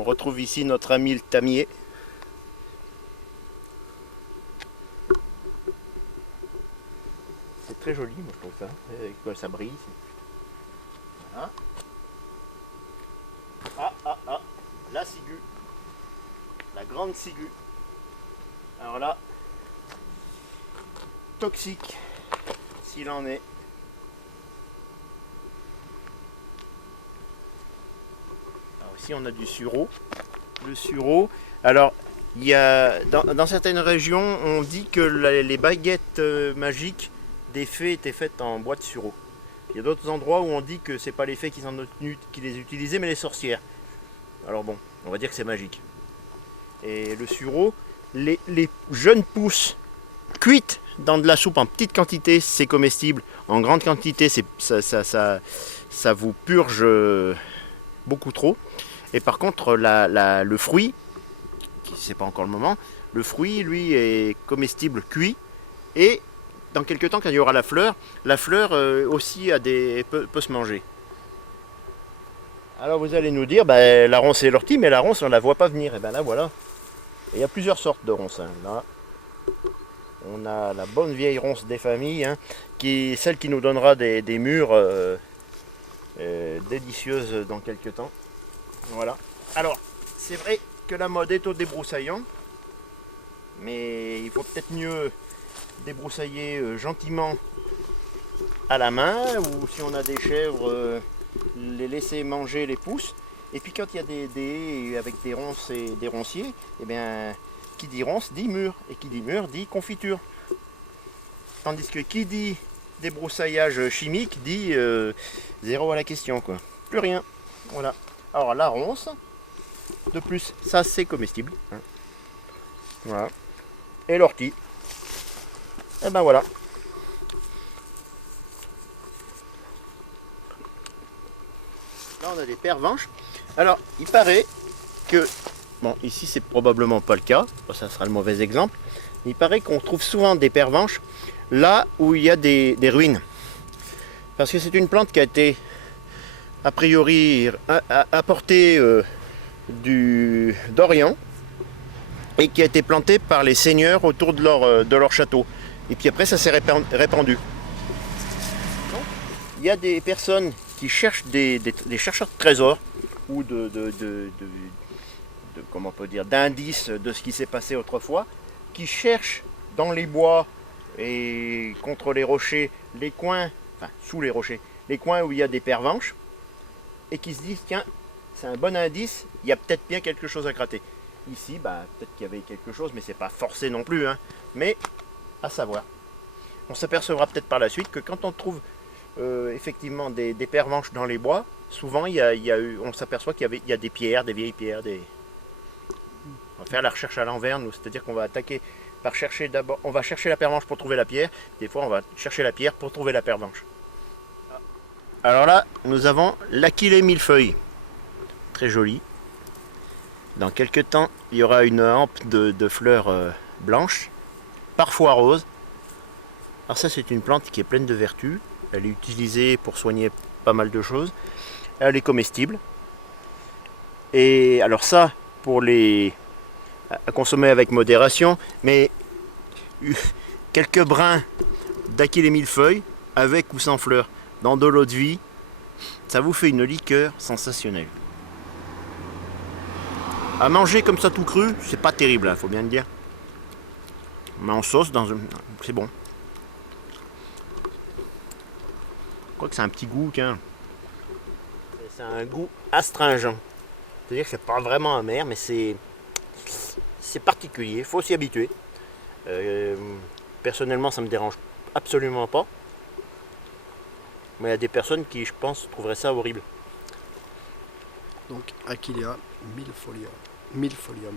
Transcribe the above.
On retrouve ici notre ami le tamier. C'est très joli, moi je trouve ça, avec quoi ça brille. Voilà. Ah, la ciguë, la grande ciguë. Alors là, toxique, s'il en est. Alors ici on a du sureau. Le sureau, alors il y a, dans certaines régions, on dit que les baguettes magiques des fées étaient faites en bois de sureau. Il y a d'autres endroits où on dit que c'est pas les fées qui les utilisaient, mais les sorcières. Alors bon, on va dire que c'est magique. Et le sureau, les jeunes pousses cuites dans de la soupe en petite quantité, c'est comestible. En grande quantité, ça vous purge beaucoup trop. Et par contre, le fruit, c'est pas encore le moment, le fruit, lui, est comestible cuit. Et dans quelques temps, quand il y aura la fleur aussi peut se manger. Alors vous allez nous dire, la ronce et l'ortie, mais la ronce on ne la voit pas venir. Et bien là voilà. Et il y a plusieurs sortes de ronces. Là, on a la bonne vieille ronce des familles, qui est celle qui nous donnera des mûres délicieuses dans quelques temps. Voilà. Alors, c'est vrai que la mode est au débroussaillant, mais il faut peut-être mieux débroussailler gentiment à la main, ou si on a des chèvres, les laisser manger les pousses. Et puis quand il y a des haies avec des ronces et des ronciers, eh bien, qui dit ronce dit mûre, et qui dit mûre dit confiture. Tandis que qui dit débroussaillage chimique dit zéro à la question, quoi. Plus rien. Voilà. Alors la ronce, de plus, ça c'est comestible. Voilà. Et l'ortie. Et ben voilà. Là on a des pervenches. Alors il paraît que, bon ici c'est probablement pas le cas, ça sera le mauvais exemple, il paraît qu'on trouve souvent des pervenches là où il y a des ruines. Parce que c'est une plante qui a été a priori apportée d'Orient et qui a été plantée par les seigneurs autour de leur château. Et puis après ça s'est répandu. Donc, il y a des personnes qui cherchent des chercheurs de trésors ou comment on peut dire, d'indices de ce qui s'est passé autrefois, qui cherchent dans les bois et contre les rochers, les coins, enfin sous les rochers, les coins où il y a des pervenches, et qui se disent tiens, c'est un bon indice, il y a peut-être bien quelque chose à gratter. Ici, peut-être qu'il y avait quelque chose, mais c'est pas forcé non plus, mais à savoir. On s'apercevra peut-être par la suite que quand on trouve effectivement des pervenches dans les bois, souvent on s'aperçoit qu'il y a des pierres, des vieilles pierres. On va faire la recherche à l'envers, nous, c'est-à-dire qu'on va attaquer par chercher d'abord, on va chercher la pervenche pour trouver la pierre, des fois on va chercher la pierre pour trouver la pervenche. Alors là, nous avons l'Achillée millefeuille, très jolie. Dans quelques temps, il y aura une hampe de fleurs blanches, parfois roses. Alors ça, c'est une plante qui est pleine de vertus. Elle est utilisée pour soigner pas mal de choses. Elle est comestible. Et alors ça, à consommer avec modération, mais quelques brins d'Achillée millefeuille, avec ou sans fleurs, dans de l'eau de vie, ça vous fait une liqueur sensationnelle. À manger comme ça tout cru, c'est pas terrible, faut bien le dire. Mais en sauce, c'est bon. Je crois que c'est un petit goût, c'est un goût astringent. C'est-à-dire que c'est pas vraiment amer, mais c'est particulier, il faut s'y habituer. Personnellement, ça me dérange absolument pas. Mais il y a des personnes qui, je pense, trouveraient ça horrible. Donc Achillea millefolium.